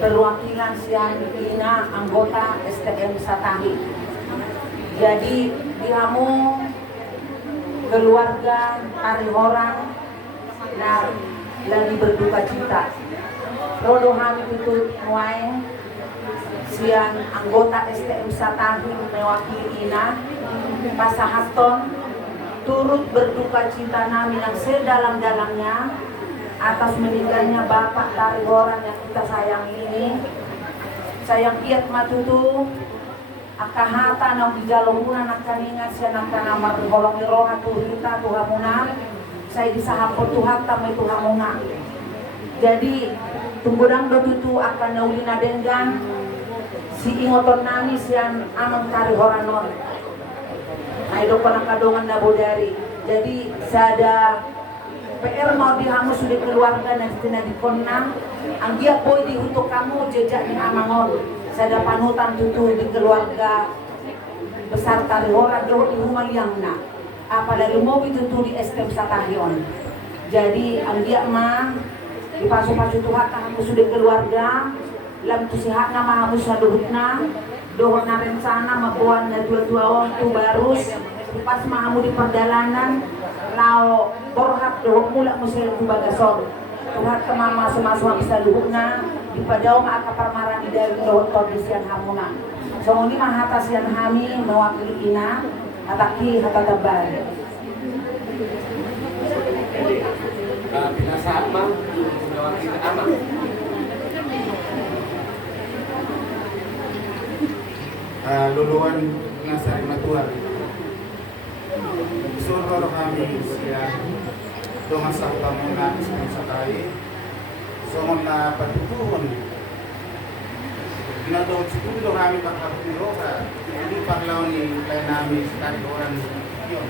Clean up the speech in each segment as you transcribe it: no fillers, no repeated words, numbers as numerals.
Perwakilan siang ina anggota STM Satahi. Jadi dihamu keluarga Karihorang nah lagi berduka cita. Rodo kami tutut muai siang anggota STM Satahi mewakili ina pasahaton turut berduka cita nami yang sedalam-dalamnya atas meninggalnya Bapak Karihorang yang kita sayangi ini. Sayang kiat matutu akahata nang dijalomuna nakaningat siya nakanamar holong iroha tuhita tuhamuna saya disahapot tuhata may tuhamuna. Jadi tunggudang dotutu akan naulina denggan si ingoton nami siyan amang Karihoranon ay do panakadongan na bodari. Jadi sada PR mau dihamus sudah keluarga na tinadikonna ang giya boy di untuk kamu jejak ni amangon sada panutan tutu di keluarga besar Karihorang do di humayang na pada lumobi tutu di STM Satahion. Jadi ang giya ma di pasu-pasu tuhat kamu sudah keluarga lam tu sihat na mahamus na duhut na dohon na rencana mabuan na dua-dua waktu barus pas mahamu di perjalanan lao borhat dohok mula musil kubagason tuhat kemama semasa bisa duhukna di padau maka permarani dari dohot todisian hamuna. So ini mahata sian hami mewakili ina hataki hata tebar. Binasa apa mewakili anak. Luluan ngasari matuar. Suruh kami siya dengan sabta muna isang sakay songon na patutuhon na doon siguro kami pagkakapiro ka hindi paglaw ni kaya namin sa Karihorang yun.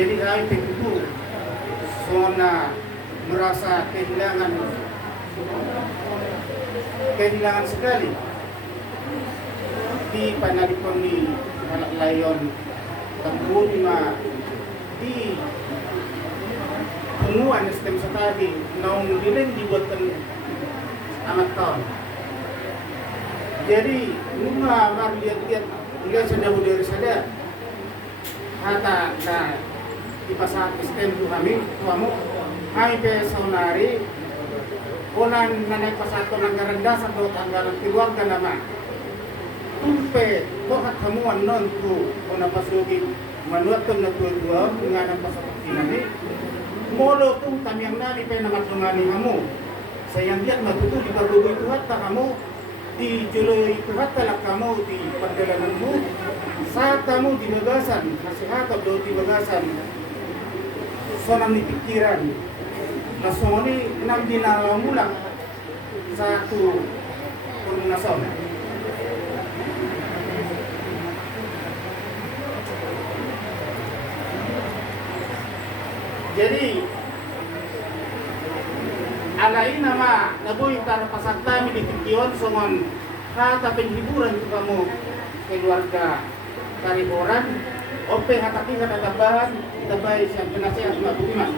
Jadi kami patutu songon na merasa kehilangan sekali di panalikon ni Layon tanggung na di penguan STM Satahi naung dileng dibuatkan amat tahun. Jadi rumah mar lihat-lihat enggak sudah dari sada hata na di pasar STM tu kamu hai pe saunari onan nanay pasato ng garanda sa do tanggalan keluarga nama tumpe tohat hamuan non tu ona pasugi manuat tum na tuwa nga nang pasapati nami molo tum tamyang nami pe namat ngani hamu sayang diat matutu di barugoy tuhat ta kamu di juloy tuhat talak kamu di perjalananmu saat kamu di bagasan nasihatap do di bagasan sonang ni pikiran na soni nang dinalaw mulak sa tu purnason. Jadi alain nama naboy tar pasagtami di Tikion songon hata penghiburan itu kamu keluarga Karihorang ope hataki hata tabahan tabay siyang penasihat mabukiman